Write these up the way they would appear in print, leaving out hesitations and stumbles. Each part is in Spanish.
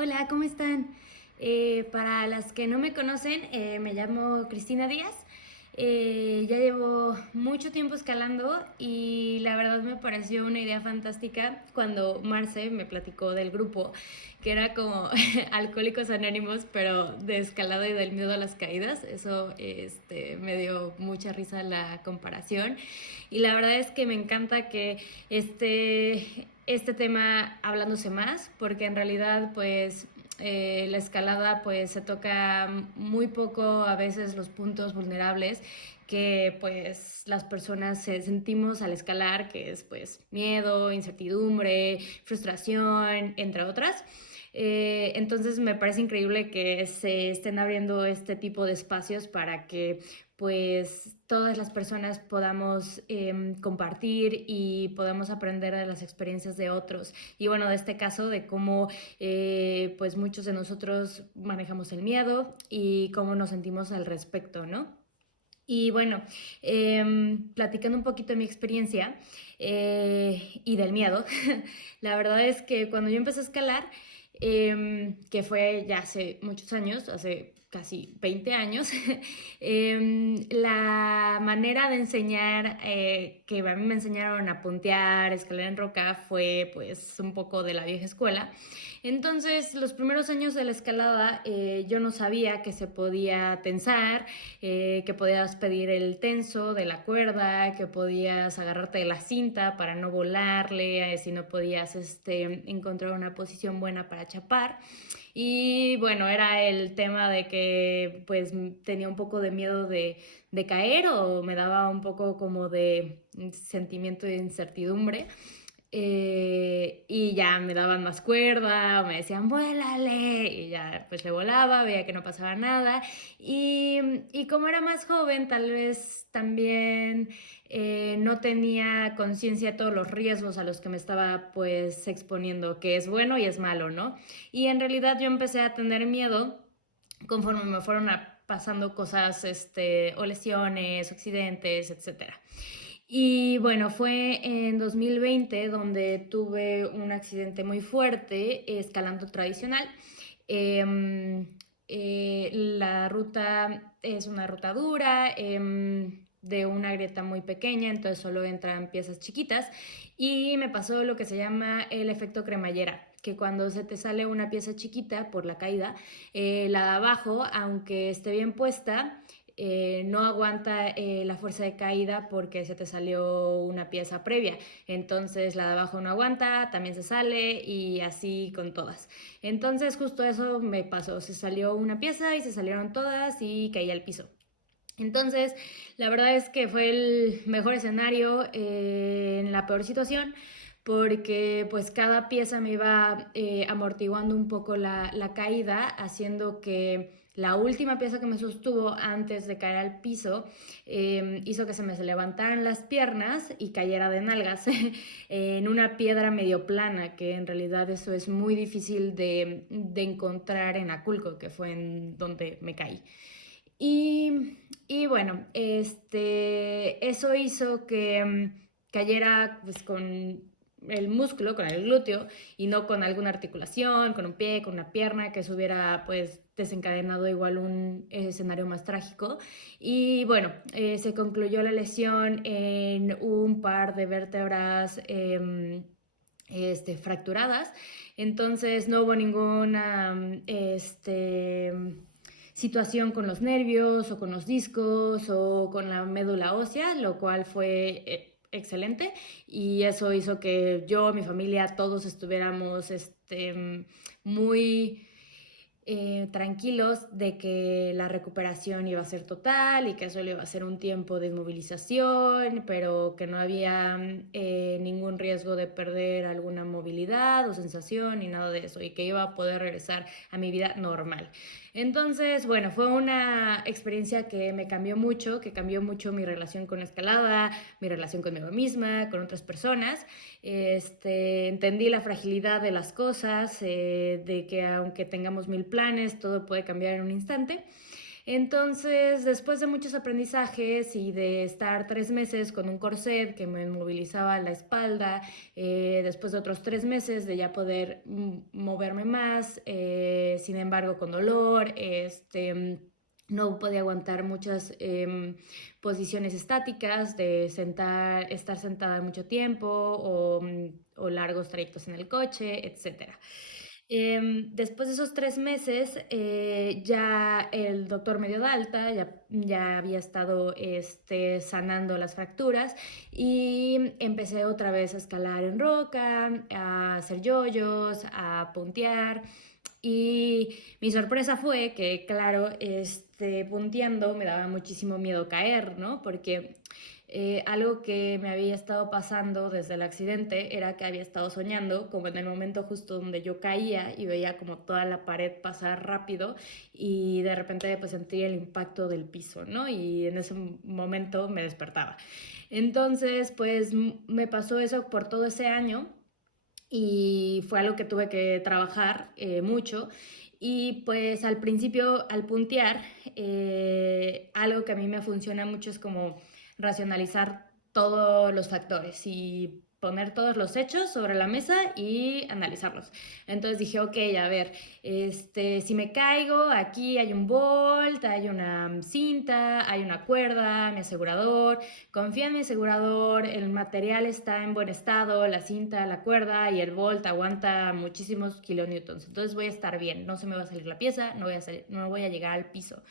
Hola, ¿cómo están? Para las que no me conocen, me llamo Cristina Díaz. Ya llevo mucho tiempo escalando y la verdad me pareció una idea fantástica cuando Marce me platicó del grupo, que era como Alcohólicos Anónimos, pero de escalada y del miedo a las caídas. Eso me dio mucha risa la comparación. Y la verdad es que me encanta que este tema hablándose más, porque en realidad pues la escalada pues se toca muy poco a veces los puntos vulnerables que pues las personas sentimos al escalar, que es pues miedo, incertidumbre, frustración, entre otras. Entonces me parece increíble que se estén abriendo este tipo de espacios para que pues todas las personas podamos compartir y podamos aprender de las experiencias de otros. Y bueno, de este caso, de cómo pues muchos de nosotros manejamos el miedo y cómo nos sentimos al respecto, ¿no? Y bueno, platicando un poquito de mi experiencia y del miedo, la verdad es que cuando yo empecé a escalar, que fue ya hace muchos años, hace casi 20 años, la manera de enseñar, que a mí me enseñaron a puntear, escalar en roca, fue pues un poco de la vieja escuela. Entonces, los primeros años de la escalada, yo no sabía que se podía tensar, que podías pedir el tenso de la cuerda, que podías agarrarte de la cinta para no volarle, si no podías encontrar una posición buena para chapar. Y bueno, era el tema de que pues tenía un poco de miedo de caer o me daba un poco como de sentimiento de incertidumbre. Y ya me daban más cuerda o me decían vuélale y ya pues le volaba, veía que no pasaba nada y como era más joven tal vez también no tenía conciencia de todos los riesgos a los que me estaba pues exponiendo, que es bueno y es malo, ¿no? Y en realidad yo empecé a tener miedo conforme me fueron pasando cosas, o lesiones, accidentes, etcétera. Y bueno, fue en 2020 donde tuve un accidente muy fuerte escalando tradicional. Eh, la ruta es una ruta dura, de una grieta muy pequeña, entonces solo entran piezas chiquitas. Y me pasó lo que se llama el efecto cremallera, que cuando se te sale una pieza chiquita por la caída, la de abajo, aunque esté bien puesta, no aguanta la fuerza de caída porque se te salió una pieza previa. Entonces la de abajo no aguanta, también se sale y así con todas. Entonces justo eso me pasó. Se salió una pieza y se salieron todas y caí al piso. Entonces, la verdad es que fue el mejor escenario en la peor situación porque pues cada pieza me iba amortiguando un poco la caída, haciendo que la última pieza que me sostuvo antes de caer al piso hizo que se me levantaran las piernas y cayera de nalgas en una piedra medio plana, que en realidad eso es muy difícil de encontrar en Aculco, que fue en donde me caí. Y bueno, eso hizo que cayera pues con el músculo, con el glúteo, y no con alguna articulación, con un pie, con una pierna, que eso hubiera pues desencadenado igual un escenario más trágico. Y bueno, se concluyó la lesión en un par de vértebras fracturadas. Entonces no hubo ninguna situación con los nervios o con los discos o con la médula ósea, lo cual fue excelente, y eso hizo que yo, mi familia, todos estuviéramos muy tranquilos de que la recuperación iba a ser total y que solo iba a ser un tiempo de inmovilización, pero que no había ningún riesgo de perder alguna movilidad o sensación ni nada de eso, y que iba a poder regresar a mi vida normal. Entonces, bueno, fue una experiencia que me cambió mucho, que cambió mucho mi relación con la escalada, mi relación conmigo misma, con otras personas. Entendí la fragilidad de las cosas, de que aunque tengamos mil planes, todo puede cambiar en un instante. Entonces, después de muchos aprendizajes y de estar 3 meses con un corset que me movilizaba la espalda, después de otros 3 meses de ya poder moverme más, sin embargo con dolor, no podía aguantar muchas posiciones estáticas, de estar sentada mucho tiempo o largos trayectos en el coche, etcétera. Después de esos 3 meses, ya el doctor me dio de alta, ya había estado sanando las fracturas y empecé otra vez a escalar en roca, a hacer yoyos, a puntear. Y mi sorpresa fue que, claro, punteando me daba muchísimo miedo caer, ¿no? Porque algo que me había estado pasando desde el accidente era que había estado soñando como en el momento justo donde yo caía y veía como toda la pared pasar rápido y de repente pues sentí el impacto del piso, ¿no? Y en ese momento me despertaba. Entonces pues me pasó eso por todo ese año y fue algo que tuve que trabajar mucho. Y pues al principio, al puntear, algo que a mí me funciona mucho es como racionalizar todos los factores y poner todos los hechos sobre la mesa y analizarlos. Entonces dije, ok, a ver, si me caigo, aquí hay un bolt, hay una cinta, hay una cuerda, mi asegurador, confía en mi asegurador, el material está en buen estado, la cinta, la cuerda y el bolt aguanta muchísimos kilonewtons. Entonces voy a estar bien, no se me va a salir la pieza, no voy a llegar al piso.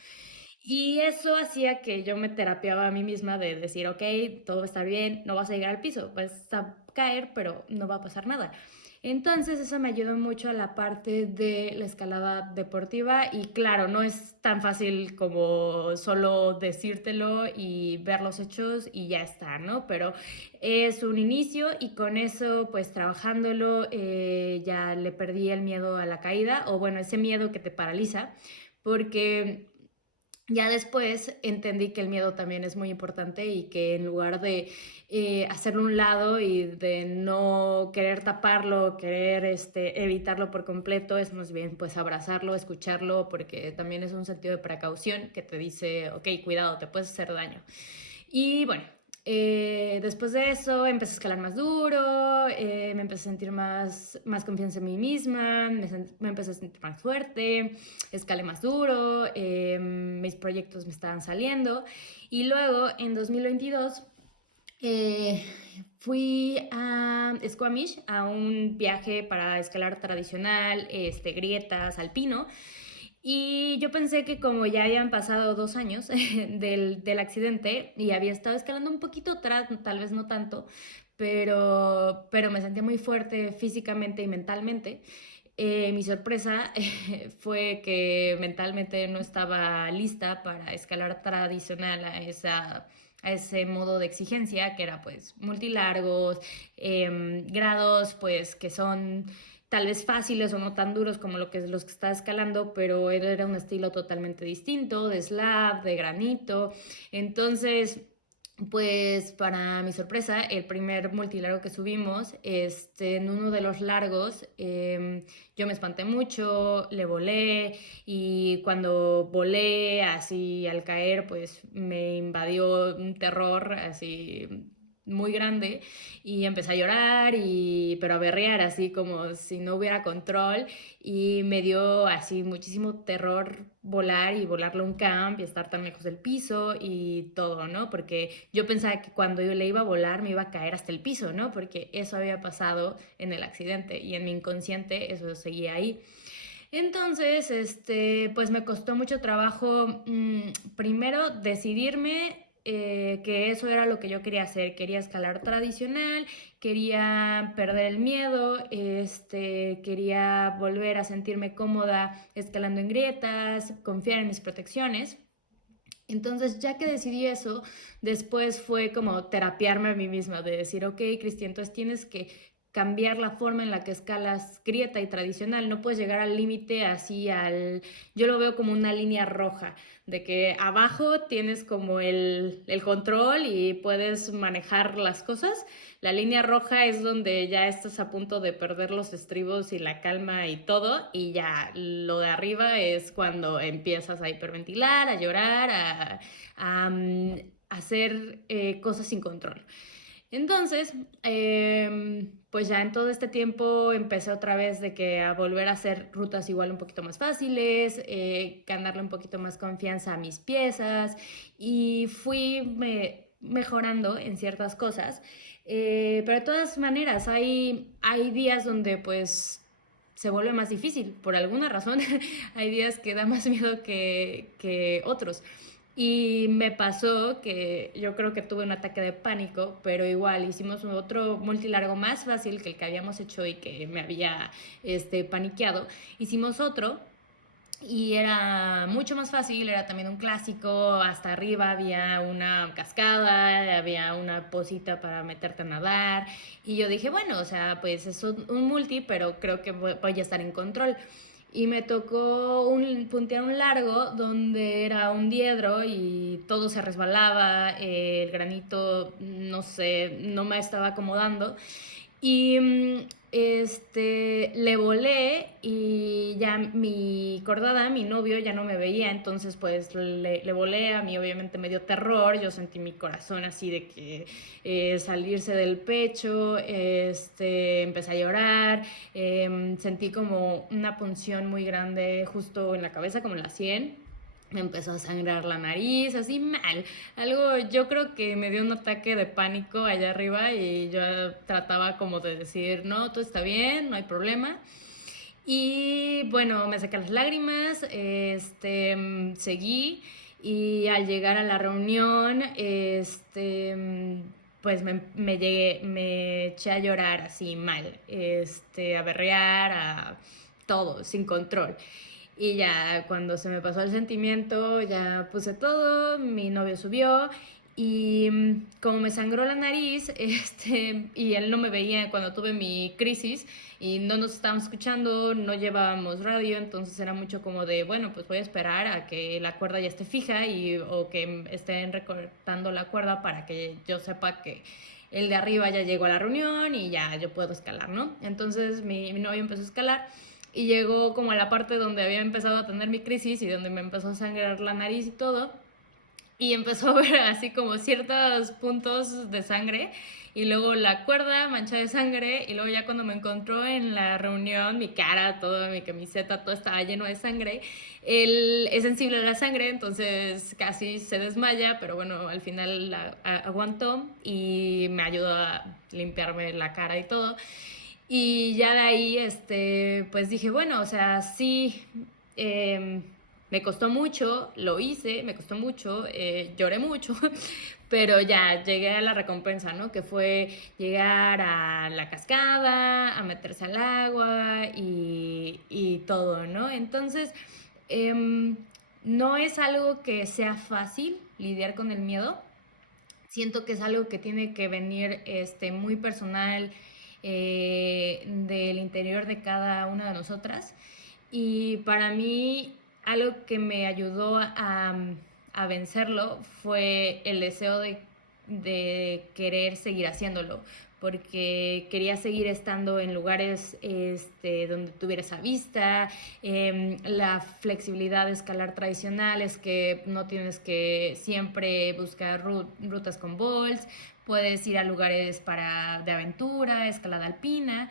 Y eso hacía que yo me terapiaba a mí misma de decir, ok, todo va a estar bien, no vas a llegar al piso, vas a caer, pero no va a pasar nada. Entonces eso me ayudó mucho a la parte de la escalada deportiva y claro, no es tan fácil como solo decírtelo y ver los hechos y ya está, ¿no? Pero es un inicio y con eso pues trabajándolo ya le perdí el miedo a la caída o bueno, ese miedo que te paraliza porque ya después entendí que el miedo también es muy importante y que en lugar de hacerlo a un lado y de no querer taparlo, querer evitarlo por completo, es más bien pues abrazarlo, escucharlo, porque también es un sentido de precaución que te dice, ok, cuidado, te puedes hacer daño. Y bueno, después de eso empecé a escalar más duro, me empecé a sentir más confianza en mí misma, me empecé a sentir más fuerte, escalé más duro, mis proyectos me estaban saliendo y luego en 2022 eh, fui a Squamish a un viaje para escalar tradicional, grietas, alpino. Y yo pensé que como ya habían pasado 2 años del accidente y había estado escalando un poquito atrás, tal vez no tanto, pero me sentía muy fuerte físicamente y mentalmente. Mi sorpresa fue que mentalmente no estaba lista para escalar tradicional a ese modo de exigencia, que era pues multilargos, grados pues que son tal vez fáciles o no tan duros como los que está escalando, pero era un estilo totalmente distinto, de slab, de granito. Entonces, pues para mi sorpresa, el primer multilargo que subimos, en uno de los largos, yo me espanté mucho, le volé y cuando volé así al caer, pues me invadió un terror así muy grande y empecé a llorar pero a berrear así como si no hubiera control y me dio así muchísimo terror volar y volarlo a un camp y estar tan lejos del piso y todo, ¿no? Porque yo pensaba que cuando yo le iba a volar me iba a caer hasta el piso, ¿no? Porque eso había pasado en el accidente y en mi inconsciente eso seguía ahí. Entonces, pues me costó mucho trabajo, primero decidirme que eso era lo que yo quería hacer. Quería escalar tradicional, quería perder el miedo, quería volver a sentirme cómoda escalando en grietas, confiar en mis protecciones. Entonces, ya que decidí eso, después fue como terapiarme a mí misma, de decir, ok, Cristian, entonces tienes que cambiar la forma en la que escalas grieta y tradicional. No puedes llegar al límite así yo lo veo como una línea roja, de que abajo tienes como el control y puedes manejar las cosas. La línea roja es donde ya estás a punto de perder los estribos y la calma y todo, y ya lo de arriba es cuando empiezas a hiperventilar, a llorar, a hacer cosas sin control. Entonces, pues ya en todo este tiempo empecé otra vez de que a volver a hacer rutas igual un poquito más fáciles, ganarle un poquito más confianza a mis piezas y mejorando en ciertas cosas. Pero de todas maneras, hay días donde pues se vuelve más difícil, por alguna razón. Hay días que da más miedo que otros. Y me pasó que yo creo que tuve un ataque de pánico, pero igual hicimos otro multilargo más fácil que el que habíamos hecho y que me había paniqueado. Hicimos otro y era mucho más fácil, era también un clásico, hasta arriba había una cascada, había una posita para meterte a nadar y yo dije, bueno, o sea, pues es un multi, pero creo que voy a estar en control. Y me tocó puntear un largo donde era un diedro y todo se resbalaba, el granito, no sé, no me estaba acomodando. Y le volé y ya mi cordada, mi novio, ya no me veía, entonces pues le volé, a mí obviamente me dio terror, yo sentí mi corazón así de que salirse del pecho, empecé a llorar, sentí como una punción muy grande justo en la cabeza, como en la sien. Me empezó a sangrar la nariz, así mal. Algo, yo creo que me dio un ataque de pánico allá arriba y yo trataba como de decir, no, todo está bien, no hay problema. Y bueno, me saqué las lágrimas, seguí y al llegar a la reunión, pues me eché a llorar así mal, a berrear, a todo, sin control. Y ya cuando se me pasó el sentimiento, ya puse todo, mi novio subió y como me sangró la nariz, y él no me veía cuando tuve mi crisis y no nos estábamos escuchando, no llevábamos radio, entonces era mucho como de, bueno, pues voy a esperar a que la cuerda ya esté fija o que estén recortando la cuerda para que yo sepa que el de arriba ya llegó a la reunión y ya yo puedo escalar, ¿no? Entonces mi novio empezó a escalar y llegó como a la parte donde había empezado a tener mi crisis y donde me empezó a sangrar la nariz y todo. Y empezó a ver así como ciertos puntos de sangre y luego la cuerda manchada de sangre y luego ya cuando me encontró en la reunión mi cara, toda mi camiseta, todo estaba lleno de sangre. Él es sensible a la sangre, entonces casi se desmaya, pero bueno, al final aguantó y me ayudó a limpiarme la cara y todo. Y ya de ahí, pues dije, bueno, o sea, sí, me costó mucho, lo hice, me costó mucho, lloré mucho, pero ya llegué a la recompensa, ¿no? Que fue llegar a la cascada, a meterse al agua y todo, ¿no? Entonces, no es algo que sea fácil lidiar con el miedo. Siento que es algo que tiene que venir muy personal del interior de cada una de nosotras. Y para mí, algo que me ayudó a vencerlo fue el deseo de querer seguir haciéndolo, porque quería seguir estando en lugares donde tuviera esa vista, la flexibilidad de escalar tradicional es que no tienes que siempre buscar rutas con bolts, puedes ir a lugares de aventura, escalada alpina.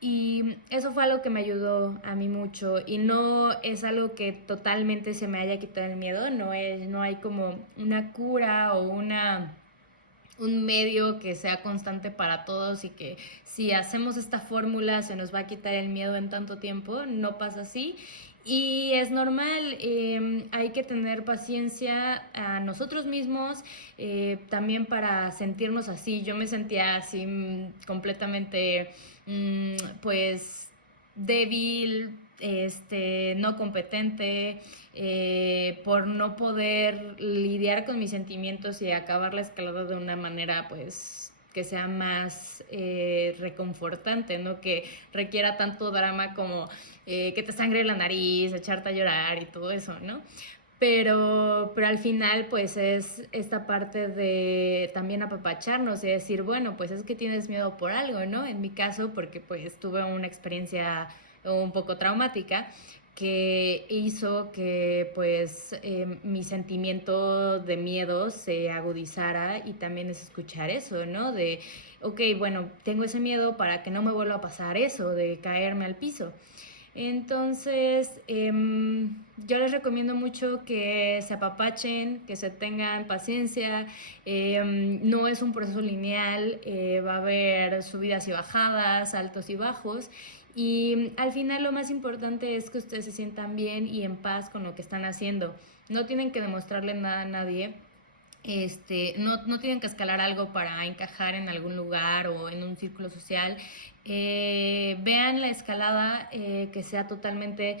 Y eso fue algo que me ayudó a mí mucho y no es algo que totalmente se me haya quitado el miedo, no hay como una cura o un medio que sea constante para todos y que si hacemos esta fórmula se nos va a quitar el miedo en tanto tiempo, no pasa así. Y es normal, hay que tener paciencia a nosotros mismos, también para sentirnos así. Yo me sentía así completamente, pues, débil, no competente, por no poder lidiar con mis sentimientos y acabar la escalada de una manera pues que sea más reconfortante, no que requiera tanto drama como que te sangre la nariz, echarte a llorar y todo eso, ¿no? Pero al final pues es esta parte de también apapacharnos y decir, bueno, pues es que tienes miedo por algo, ¿no? En mi caso, porque pues tuve una experiencia un poco traumática que hizo que pues mi sentimiento de miedo se agudizara, y también es escuchar eso, ¿no? De, ok, bueno, tengo ese miedo para que no me vuelva a pasar eso, de caerme al piso. Entonces, yo les recomiendo mucho que se apapachen, que se tengan paciencia. No es un proceso lineal, va a haber subidas y bajadas, altos y bajos. Y al final lo más importante es que ustedes se sientan bien y en paz con lo que están haciendo. No tienen que demostrarle nada a nadie. No tienen que escalar algo para encajar en algún lugar o en un círculo social. Vean la escalada que sea totalmente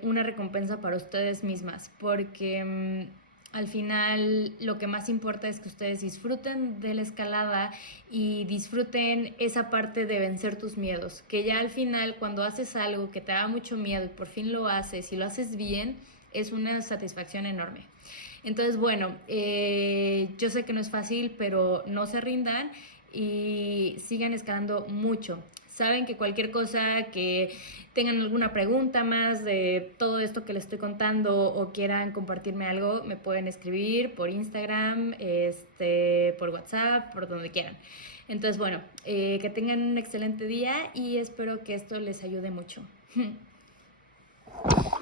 una recompensa para ustedes mismas, porque al final lo que más importa es que ustedes disfruten de la escalada y disfruten esa parte de vencer tus miedos, que ya al final cuando haces algo que te da mucho miedo y por fin lo haces y lo haces bien, es una satisfacción enorme. Entonces, bueno, yo sé que no es fácil, pero no se rindan y sigan escalando mucho. Saben que cualquier cosa, que tengan alguna pregunta más de todo esto que les estoy contando o quieran compartirme algo, me pueden escribir por Instagram, por WhatsApp, por donde quieran. Entonces, bueno, que tengan un excelente día y espero que esto les ayude mucho.